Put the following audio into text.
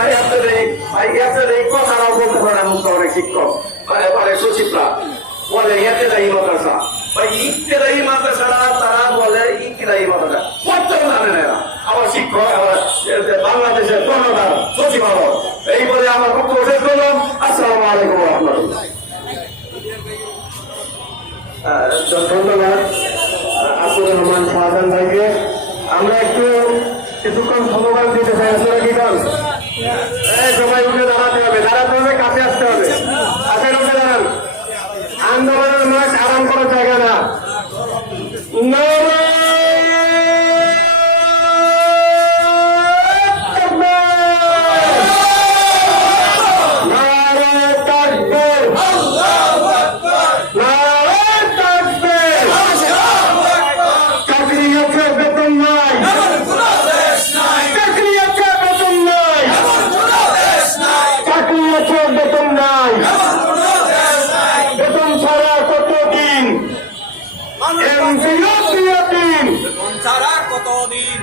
আমি আপনাদের এই কথাটাও বলতে পারে এমন তো অনেক শিক্ষক মানে সচিবরা বলে ইত্তেদায়ী মাদ্রাসা বা ইত্তেদায়ী মাদ্রাসারা তারা বলে ইত্তেদায়ী মাদ্রাসা পড়তেও জানে না এরা। আবার শিক্ষক আবার বাংলাদেশের কর্ণধার সচিবালয় এই বলে আমার বক্তব্য শেষ করলাম। আসসালামু আলাইকুম ওয়া রাহমাতুল্লাহ। ধন্যবাদ আব্দুর রহমান শাহজাহান ভাইকে। আমরা একটু কিছুক্ষণ সমবাদ দিতে চাই। আসলে কি কাজ সবাই উঠে দাঁড়াতে হবে, কাছে আসতে হবে। আসেন উঠে দাঁড়ান। আন্দোলনের মাঠ আরাম করার জায়গা না। বেতন ছাড়া কতদিন?